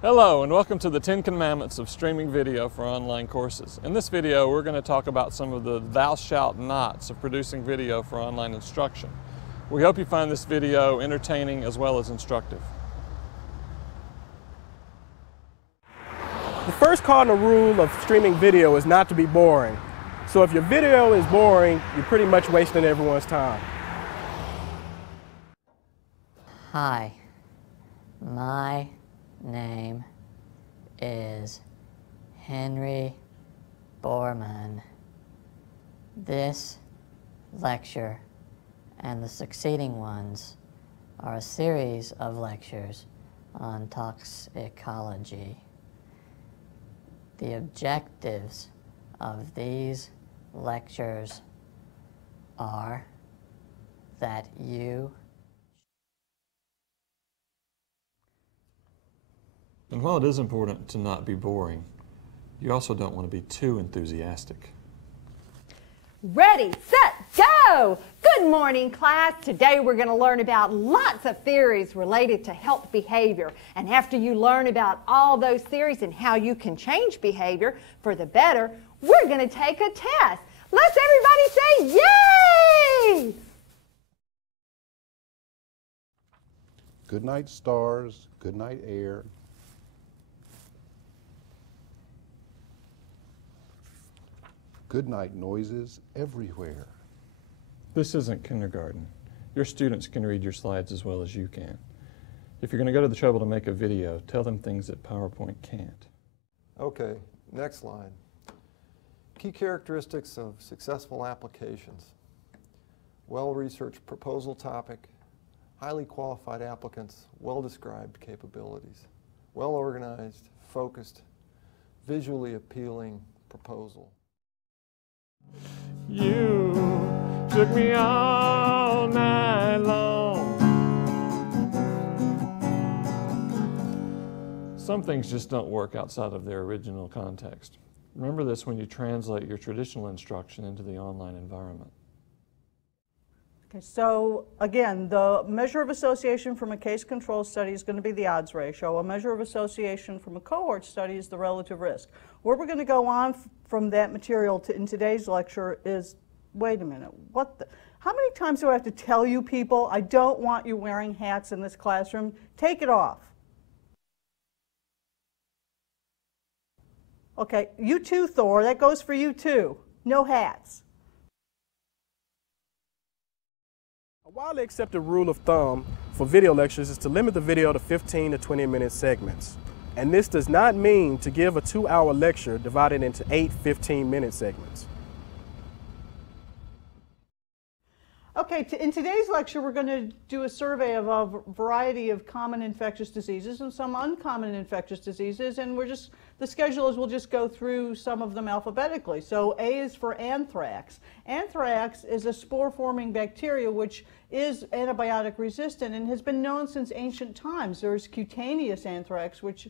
Hello and welcome to the 10 Commandments of streaming video for online courses. In this video we're going to talk about some of the thou shalt nots of producing video for online instruction. We hope you find this video entertaining as well as instructive. The first cardinal rule of streaming video is not to be boring. So if your video is boring, you're pretty much wasting everyone's time. Hi, my name is Henry Borman. This lecture and the succeeding ones are a series of lectures on toxicology. The objectives of these lectures are that you And while it is important to not be boring, you also don't want to be too enthusiastic. Ready, set, go! Good morning, class. Today we're going to learn about lots of theories related to health behavior. And after you learn about all those theories and how you can change behavior for the better, we're going to take a test. Let's everybody say yay! Good night, stars. Good night, air. Good night, noises everywhere. This isn't kindergarten. Your students can read your slides as well as you can. If you're going to go to the trouble to make a video, tell them things that PowerPoint can't. Okay, next line. Key characteristics of successful applications. Well-researched proposal topic, highly qualified applicants, well-described capabilities, well-organized, focused, visually appealing proposal. You took me all night long. Some things just don't work outside of their original context. Remember this when you translate your traditional instruction into the online environment. Okay, so again, the measure of association from a case control study is going to be the odds ratio. A measure of association from a cohort study is the relative risk. Where we're going to go on from that material in today's lecture is, wait a minute, how many times do I have to tell you people, I don't want you wearing hats in this classroom? Take it off. Okay, you too, Thor, that goes for you too. No hats. A widely accepted rule of thumb for video lectures is to limit the video to 15 to 20-minute segments. And this does not mean to give a 2-hour lecture divided into 8 15-minute segments. Okay, in today's lecture we're going to do a survey of a variety of common infectious diseases and some uncommon infectious diseases, and the schedule is we'll just go through some of them alphabetically. So A is for anthrax. Anthrax is a spore-forming bacteria which is antibiotic resistant and has been known since ancient times. There's cutaneous anthrax, which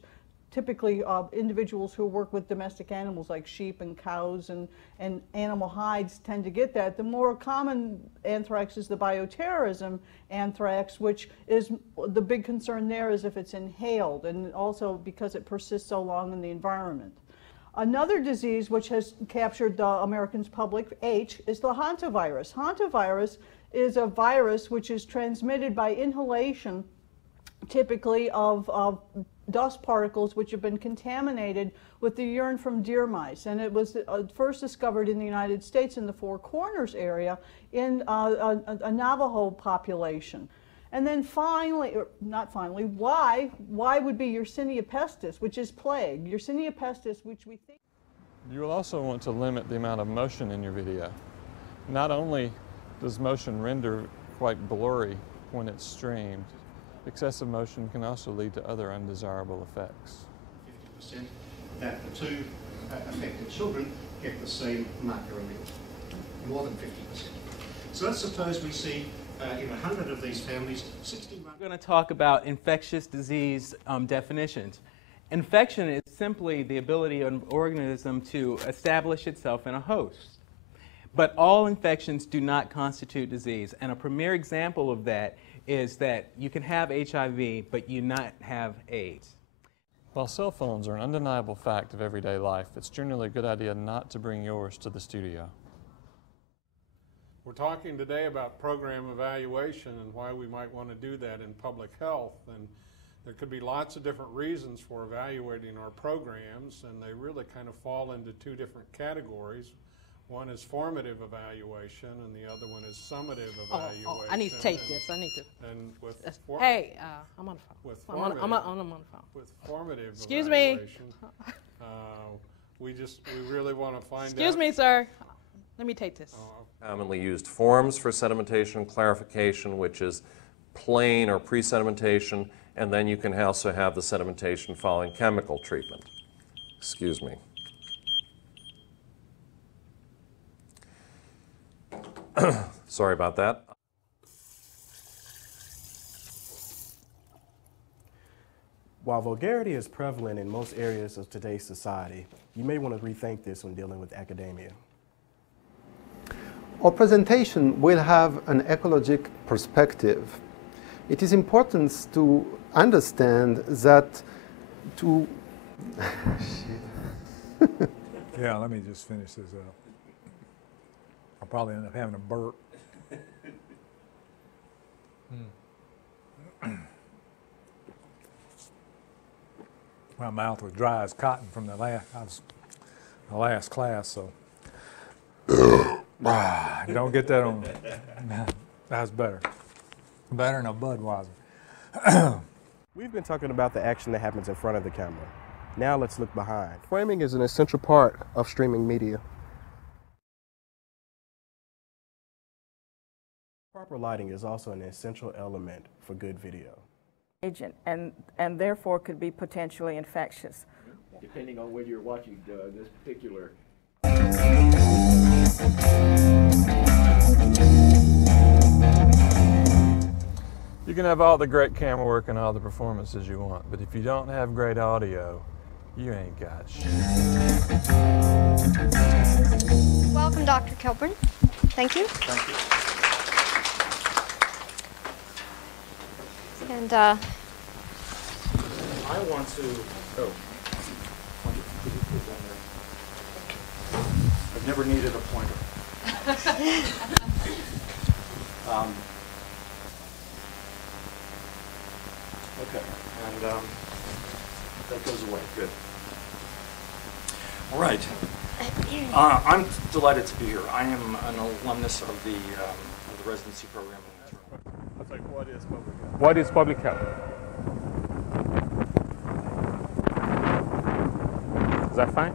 typically individuals who work with domestic animals like sheep and cows and animal hides tend to get that. The more common anthrax is the bioterrorism anthrax, which is the big concern there is if it's inhaled and also because it persists so long in the environment. Another disease which has captured the American's public, H, is the hantavirus. Hantavirus is a virus which is transmitted by inhalation, typically of dust particles which have been contaminated with the urine from deer mice. And it was first discovered in the United States in the Four Corners area in a Navajo population. And then finally, or not finally, Y would be Yersinia pestis, which is plague. Yersinia pestis, which we think... You will also want to limit the amount of motion in your video. Not only does motion render quite blurry when it's streamed, excessive motion can also lead to other undesirable effects. 50% that the two affected children get the same marker allele, more than 50%. So let's suppose we see in 100 of these families, 61... We're going to talk about infectious disease definitions. Infection is simply the ability of an organism to establish itself in a host. But all infections do not constitute disease, and a premier example of that is that you can have HIV, but you not have AIDS. While cell phones are an undeniable fact of everyday life, it's generally a good idea not to bring yours to the studio. We're talking today about program evaluation and why we might want to do that in public health. And there could be lots of different reasons for evaluating our programs, and they really kind of fall into two different categories. One is formative evaluation, and the other one is summative evaluation. Oh, I need to take this. I need to. And with hey, I'm on the phone. With I'm on the phone. With formative Excuse evaluation, we really want to find out. Excuse me, sir. Let me take this. Commonly used forms for sedimentation, clarification, which is plain or pre-sedimentation, and then you can also have the sedimentation following chemical treatment. Excuse me. Sorry about that. While vulgarity is prevalent in most areas of today's society, you may want to rethink this when dealing with academia. Our presentation will have an ecologic perspective. It is important to understand that to... Yeah, let me just finish this up. I'll probably end up having a burp. My mouth was dry as cotton from the last class, so you don't get that on. That's better. Better than a Budweiser. We've been talking about the action that happens in front of the camera. Now let's look behind. Framing is an essential part of streaming media. Proper lighting is also an essential element for good video. Agent and therefore could be potentially infectious. Depending on when you're watching this particular. You can have all the great camera work and all the performances you want, but if you don't have great audio, you ain't got shit. Welcome, Dr. Kilburn. Thank you. Thank you. And I want to. Oh. I've never needed a pointer. Okay, and that goes away. Good. All right. I'm delighted to be here. I am an alumnus of the residency program. That's like, what is public health? What is public health? Is that fine?